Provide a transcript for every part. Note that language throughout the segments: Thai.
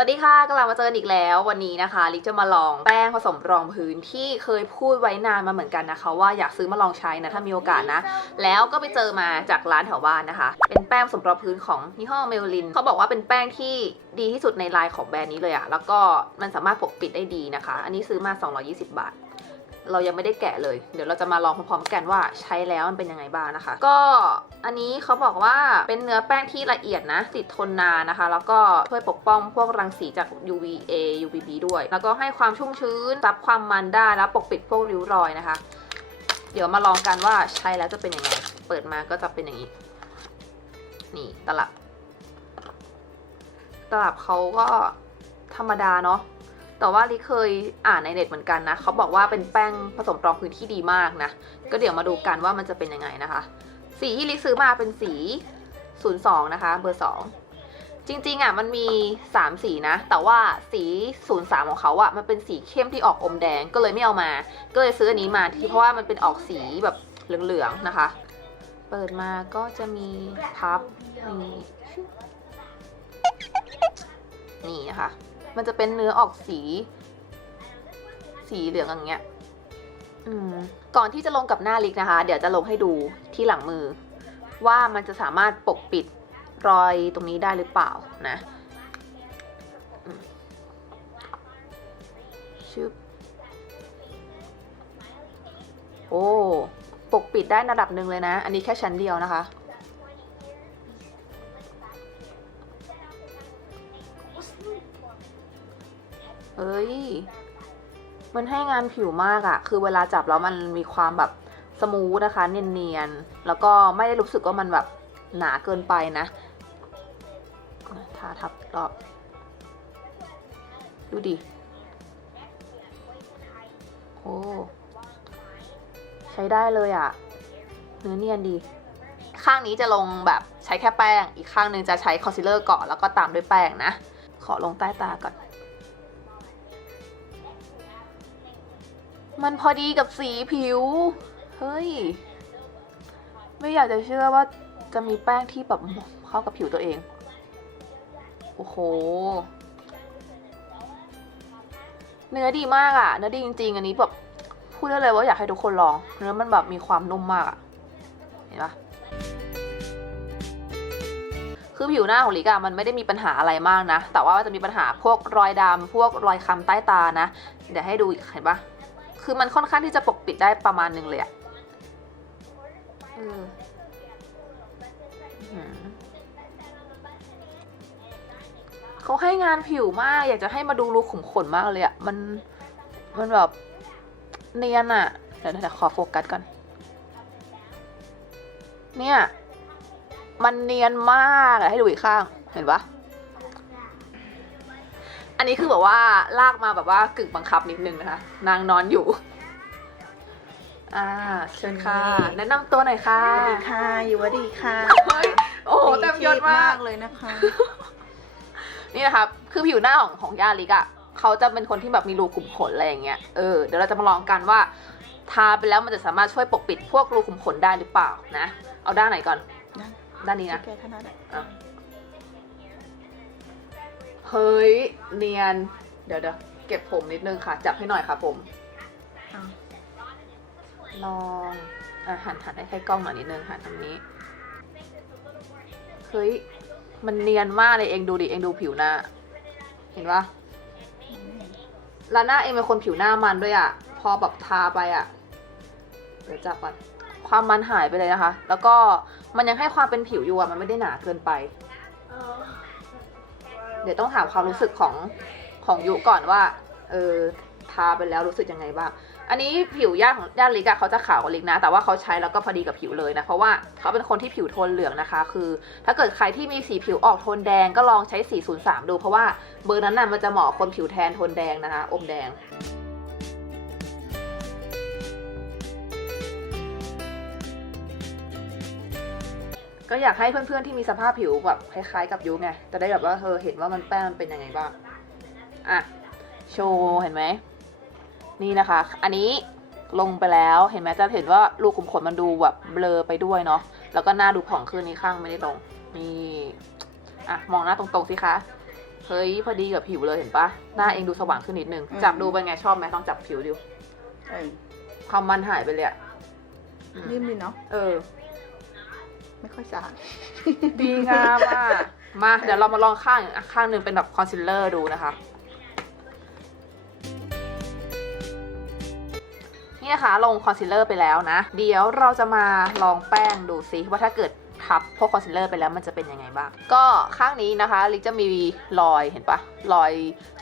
วัสดีค่ะกลับมาเจอกันอีกแล้ววันนี้นะคะ ลิกจะมาลองแป้งผสมรองพื้นที่เคยพูดไว้นานมาเหมือนกันนะคะ ว่าอยากซื้อมาลองใช้นะถ้ามีโอกาสนะ แล้วก็ไปเจอมาจากร้านแถวบ้านนะคะ เป็นแป้งผสมรองพื้นของยี่ห้อเมลลินเขาบอกว่าเป็นแป้งที่ดีที่สุดในไลน์ของแบรนด์นี้เลยอะแล้วก็มันสามารถปกปิดได้ดีนะคะ อันนี้ซื้อมา 220 บาท เรายังไม่ได้แกะเลย เดี๋ยวเราจะมาลองพร้อมๆกันว่าใช้แล้วมันเป็นยังไงบ้างนะคะ ก็อันนี้เขาบอกว่าเป็นเนื้อแป้งที่ละเอียดนะติดทนนานนะคะ แล้วก็ช่วยปกป้องพวกรังสีจาก UVA UVB ด้วย แล้วก็ให้ความชุ่มชื้นซับความมันได้แล้วปกปิดพวกริ้วรอยนะคะ เดี๋ยวมาลองกันว่าใช้แล้วจะเป็นยังไง เปิดมาก็จะเป็นอย่างนี้ นี่ตลับ ตลับเขาก็ธรรมดาเนาะ แต่ว่าลิเคยอ่านในเน็ตเหมือนกันนะเขาบอกว่าเป็นแป้งผสมรองพื้นที่ดีมากนะ ก็เดี๋ยวมาดูกันว่ามันจะเป็นยังไงนะคะ สีที่ลิซื้อมาเป็นสี 02 นะคะ เบอร์ 2 จริงๆอะมันมี 3 สีนะ แต่ว่าสี 03 ของเขาอะมันเป็นสีเข้มที่ออกอมแดงก็เลยไม่เอามา ก็เลยซื้ออันนี้มาที่เพราะว่ามันเป็นออกสีแบบเหลืองๆนะคะ เปิดมาก็จะมีพับนี่นี่นะคะ มันจะเป็นเนื้อออกสี สีเหลืองอย่างเงี้ยอืมก่อนที่จะลงกับหน้าลิกนะคะ เดี๋ยวจะลงให้ดูที่หลังมือ ว่ามันจะสามารถปกปิดรอยตรงนี้ได้หรือเปล่านะชึบโอ้ ปกปิดได้ระดับหนึ่งเลยนะ อันนี้แค่ชั้นเดียวนะคะ้ย มันให้งานผิวมากอะคือเวลาจับแล้วมันมีความแบบสมูทนะคะ เนียนๆ แล้วก็ไม่ได้รู้สึกว่ามันแบบหนาเกินไปนะ ทาทับรอบ ดูดิ โอ้ ใช้ได้เลยอะเนื้อเนียนดี ข้างนี้จะลงแบบใช้แค่แป้ง อีกข้างหนึ่งจะใช้คอนซีลเลอร์ก่อนแล้วก็ตามด้วยแป้งนะ ขอลงใต้ตาก่อน มันพอดีกับสีผิว เฮ้ย ไม่อยากจะเชื่อว่าจะมีแป้งที่แบบเข้ากับผิวตัวเอง โอ้โห เนื้อดีมากอะเนื้อดีจริง ๆ อันนี้แบบพูดได้เลยว่าอยากให้ทุกคนลอง เนื้อมันแบบมีความนุ่มมากอะเห็นปะคือผิวหน้าของลิกอะมันไม่ได้มีปัญหาอะไรมากนะ แต่ว่าจะมีปัญหาพวกรอยดำพวกรอยค้ำใต้ตานะ เดี๋ยวให้ดูอีกเห็นปะ คือมันค่อนข้างที่จะปกปิดได้ประมาณหนึงเลยอะเอออื้อหือเขาให้งานผิวมาก อยากจะให้มาดูรูขุมขนมากเลยอะมัน มันแบบเนียนอะเดี๋ยวเดี๋ยวขอโฟกัสก่อน เนี่ย มันเนียนมากอะให้ดูอีกข้าง เห็นปะ อันนี้คือแบบว่าลากมาแบบว่ากึ่งบังคับนิดนึงนะคะ นางนอนอยู่ อ่า เชิญค่ะ แนะนำตัวหน่อยค่ะ สวัสดีค่ะอยู่วดีค่ะเฮ้ยโอ้โหเต็มยศมาก เลยนะคะ นี่นะคะคือผิวหน้าของของยาลิกอะเขาจะเป็นคนที่แบบมีรูขุมขนอะไรอย่างเงี้ย เออ เดี๋ยวเราจะมาลองกันว่าทาไปแล้วมันจะสามารถช่วยปกปิดพวกรูขุมขนได้หรือเปล่านะ เอาด้านไหนก่อน ด้านนี้นะแกถนัดอะอะ เฮ้ย เนียน เดี๋ยวเดี๋ยวเก็บผมนิดนึงค่ะ จับให้หน่อยค่ะผมเอาลองอะหันหันให้ใกล้กล้องหน่อยนิดนึงหันทางนี้ เฮ้ย มันเนียนมากเลยเองดูดิ เองดูผิวหน้า เห็นปะลาน่าเองเป็นคนผิวหน้ามันด้วยอะ่ะ พอแบบทาไปอะ่ะ เดี๋ยวจับก่อนความมันหายไปเลยนะคะ แล้วก็มันยังให้ความเป็นผิวอยู่อะ่ะมันไม่ได้หนาเกินไป เดี๋ยวต้องถามความรู้สึกของของยุก่อนว่า เออทาไปแล้วรู้สึกยังไงบ้าง อันนี้ผิวย่าของย่าลิกอะเขาจะขาวกว่าลิกนะ แต่ว่าเขาใช้แล้วก็พอดีกับผิวเลยนะ เพราะว่าเขาเป็นคนที่ผิวโทนเหลืองนะคะ คือ ถ้าเกิดใครที่มีสีผิวออกโทนแดงก็ลองใช้ 403 ดู เพราะว่าเบอร์นั้นน่ะมันจะเหมาะคนผิวแทนโทนแดงนะคะ อมแดง ก็อยากให้เพื่อนๆที่มีสภาพผิวแบบคล้ายๆกับยุไงจะได้แบบว่าเธอเห็นว่ามันแป้งมันเป็นยังไงบ้างอะโชว์เห็นไหมนี่นะคะ อันนี้ลงไปแล้วเห็นไหมจะเห็นว่ารูขุมขนมันดูแบบเบลอไปด้วยเนาะแล้วก็หน้าดูผ่องขึ้นนี้ข้างไม่ได้ลงนี่อะมองหน้าตรงๆสิคะเฮ้ยพอดีกับผิวเลยเห็นปะหน้าเองดูสว่างขึ้นนิดนึงอืมจับดูเป็นไงชอบไหมลองจับผิวดูเอ้ยความมันหายไปเลยอะอืมนิ่มดีเนาะเออ ไม่ค่อยสะอาดดีงามอะ มาเดี๋ยวเรามาลองข้างอะข้างหนึ่งเป็นแบบคอนซีลเลอร์ดูนะคะ นี่นะคะลงคอนซีลเลอร์ไปแล้วนะ เดี๋ยวเราจะมาลองแป้งดูซิว่าถ้าเกิดทับพวกคอนซีลเลอร์ไปแล้วมันจะเป็นยังไงบ้าง ก็ข้างนี้นะคะ ลิกจะมีรอยเห็นปะรอย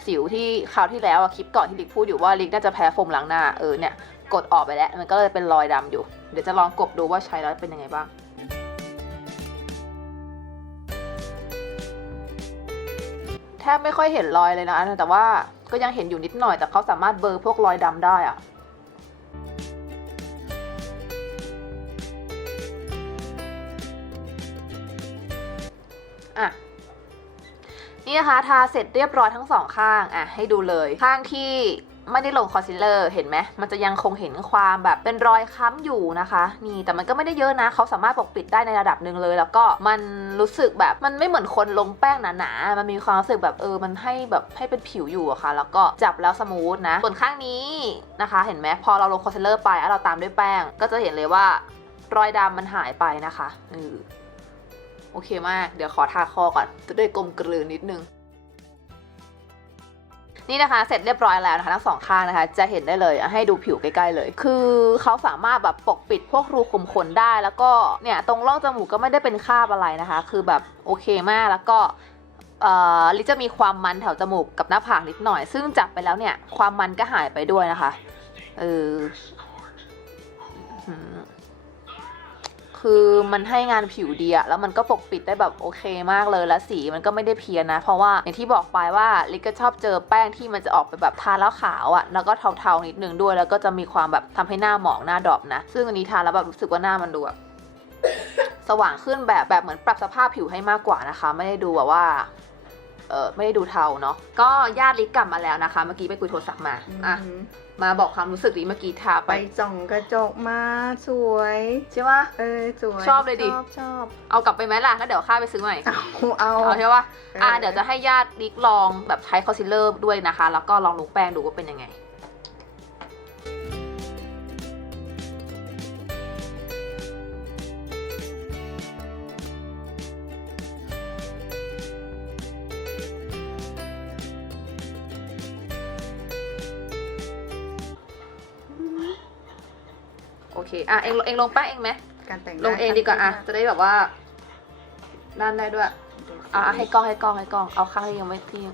สิวที่คราวที่แล้วอะคลิปก่อนที่ลิกพูดอยู่ว่าลิกน่าจะแพ้โฟมล้างหน้าเออเนี่ยกดออกไปแล้ว มันก็เลยเป็นรอยดำอยู่ เดี๋ยวจะลองกบดูว่าใช้แล้วเป็นยังไงบ้าง บไม่ค่อยเห็นรอยเลยนะ แต่ว่าก็ยังเห็นอยู่นิดหน่อย แต่เขาสามารถเบอร์พวกรอยดำได้อะอะนี่นะคะทาเสร็จเรียบร้อยทั้งสองข้างอะให้ดูเลยข้างที่ ไม่ได้ลงคอนซีลเลอร์เห็นไหมมันจะยังคงเห็นความแบบเป็นรอยค้ำอยู่นะคะ นี่แต่มันก็ไม่ได้เยอะนะเขาสามารถปกปิดได้ในระดับหนึ่งเลย แล้วก็มันรู้สึกแบบมันไม่เหมือนคนลงแป้งหนาๆมันมีความรู้สึกแบบเออมันให้แบบให้เป็นผิวอยู่อะค่ะ แล้วก็จับแล้วสมูทนะส่วนข้างนี้นะคะ เห็นไหมพอเราลงคอนซีลเลอร์ไปแล้วเราตามด้วยแป้ง ก็จะเห็นเลยว่ารอยดำมันหายไปนะคะเออโอเคมาก เดี๋ยวขอทาคอก่อนจะได้กลมกลืนนิดนึง นี่นะคะเสร็จเรียบร้อยแล้วนะคะทั้งสองข้างนะคะ จะเห็นได้เลยให้ดูผิวใกล้ๆเลย คือเขาสามารถแบบปกปิดพวกรูขุมขนได้ แล้วก็เนี่ยตรงร่องจมูกก็ไม่ได้เป็นคราบอะไรนะคะ คือแบบโอเคมากแล้วก็อ่อลิจะมีความมันแถวจมูกกับหน้าผากนิดหน่อย ซึ่งจับไปแล้วเนี่ยความมันก็หายไปด้วยนะคะเออ คือมันให้งานผิวดีอะแล้วมันก็ปกปิดได้แบบโอเคมากเลยและสีมันก็ไม่ได้เพี้ยนนะ เพราะว่าอย่างที่บอกไปว่าลิก็ชอบเจอแป้งที่มันจะออกไปแบบทาแล้วขาวอะแล้วก็เทาๆนิดนึงด้วย แล้วก็จะมีความแบบทำให้หน้าหมองหน้าดรอปนะ ซึ่งอันนี้ทาแล้วแบบรู้สึกว่าหน้ามันดูแบบสว่างขึ้นแบบแบบเหมือนปรับสภาพผิวให้มากกว่านะคะ ไม่ได้ดูแบบว่า เออไม่ได้ดูเทาเนาะก็ญาติลิกกลับมาแล้วนะคะ เมื่อกี้ไปคุยโทรศัพท์มาอะอืมมาบอกความรู้สึกลิเมื่อกี้ทาไปไปส่องกระจกมาสวยใช่ปะเออสวยชอบเลยดิชอบชอบเอากลับไปไหมล่ะแล้วเดี๋ยวข้าไปซื้อใหม่เอาเอาเอาใช่ปะเอออ่อ่าเดี๋ยวจะให้ญาติลิกลองแบบใช้คอนซีลเลอร์ด้วยนะคะ แล้วก็ลองลงแป้งดูว่าเป็นยังไง เค อะ เองเองลงแป้งเองไหม การแต่งหน้าลงเองดีกว่า อะ จะได้แบบว่าด้านได้ด้วย อะ ให้กล้องให้กล้องให้กล้อง เอาข้างที่ยังไม่ที่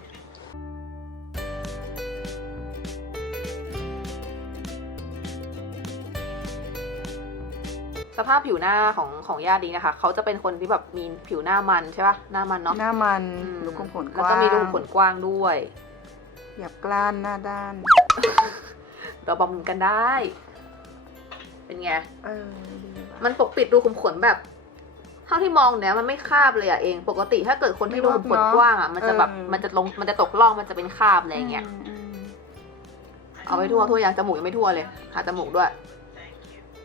สภาพผิวหน้าของของญาติดีนะคะ เขาจะเป็นคนที่แบบมีผิวหน้ามันใช่ปะหน้ามันเนาะ หน้ามันอืมรูขุมขนกแล้วว้างก็มีรูขุมขนกว้างด้วย หยับกล้านหน้าด้าน เราบำรุงกันได้ เป็นไง เออดีว่ะมันปกปิดรูขุมขนแบบ เท่าที่มองเนี่ยมันไม่คาบเลยอะเอง ปกติถ้าเกิดคนที่รูขุมขนกว้างอะ มันจะแบบ มันจะลง มันจะตกล่อง มันจะเป็นคราบอะไรอย่างเงี้ยมอืมเอาไปทั่วทั่วยังจมูกยังไม่ทั่วเลย หาจมูกด้วย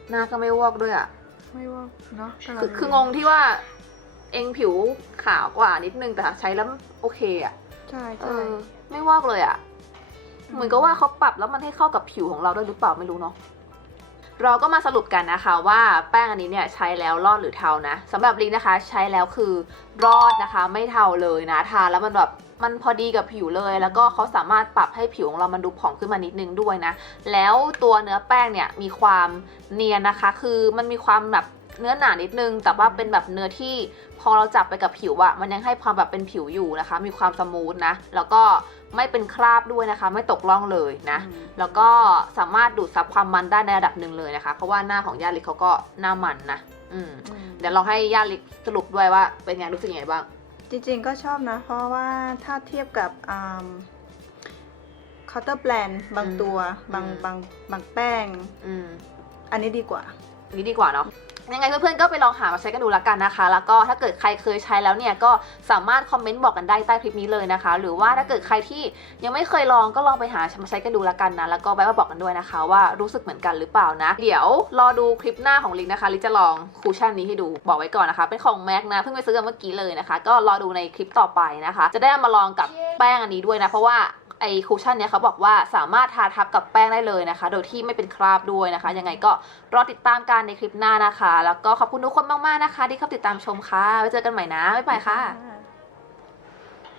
หน้าก็ไม่วอกด้วยอะ ไม่ว่าเนาะกำลัคือคืองงที่ว่า เองผิวขาวกว่านิดนึงแต่ใช้แล้วโอเคอะ ใช่เอใช่อ ไม่วอกเลยอะ เหมือนกับว่าเขาปรับแล้วมันให้เข้ากับผิวของเราด้วยหรือเปล่าไม่รู้เนาะ เราก็มาสรุปกันนะคะว่าแป้งอันนี้เนี่ยใช้แล้วรอดหรือเทานะสำหรับลิงนะคะใช้แล้วคือรอดนะคะ ไม่เทาเลยนะทาแล้วมันแบบมันพอดีกับผิวเลย แล้วก็เขาสามารถปรับให้ผิวของเรามันดูผ่องขึ้นมานิดนึงด้วยนะ แล้วตัวเนื้อแป้งเนี่ยมีความเนียนนะคะ คือมันมีความแบบเนื้อหนานิดนึง แต่ว่าเป็นแบบเนื้อที่พอเราจับไปกับผิวอะมันยังให้ความแบบเป็นผิวอยู่นะคะ มีความสมูทนะ แล้วก็ ไม่เป็นคราบด้วยนะคะ ไม่ตกล่องเลยนะอืมแล้วก็สามารถดูดซับความมันได้ในระดับหนึ่งเลยนะคะ เพราะว่าหน้าของย่าลิกเขาก็หน้ามันนะอืมอืมเดี๋ยวลองให้ย่าลิกสรุปด้วยว่าเป็นไงรู้สึกยังไงบ้าง จริงๆก็ชอบนะ เพราะว่าถ้าเทียบกับเคาน์เตอร์แบรนด์บางอืมตัว บางอืมบางบางแป้งอืมอันนี้ดีกว่า นี่ดีกว่าเนาะ ยังไงเพื่อนๆก็ไปลองหามาใช้กันดูละกันนะคะ แล้วก็ถ้าเกิดใครเคยใช้แล้วเนี่ยก็สามารถคอมเมนต์บอกกันได้ใต้คลิปนี้เลยนะคะ หรือว่าถ้าเกิดใครที่ยังไม่เคยลองก็ลองไปหามาใช้กันดูละกันนะ แล้วก็ไว้มาบอกกันด้วยนะคะ ว่ารู้สึกเหมือนกันหรือเปล่านะ เดี๋ยวรอดูคลิปหน้าของลิงนะคะลิจะลองคูชั่นนี้ให้ดูบอกไว้ก่อนนะคะ เป็นของแม็กนะเพิ่งไปซื้อเมื่อกี้เลยนะคะ ก็รอดูในคลิปต่อไปนะคะ จะได้มาลองกับแป้งอันนี้ด้วยนะเพราะว่า ไอคูชั่นเนี้ยเขาบอกว่าสามารถทาทับกับแป้งได้เลยนะคะ โดยที่ไม่เป็นคราบด้วยนะคะ ยังไงก็รอติดตามกันในคลิปหน้านะคะ แล้วก็ขอบคุณทุกคนมากๆนะคะ ที่เข้าติดตามชมค่ะไว้เจอกันใหม่นะบ๊ายบายค่ะ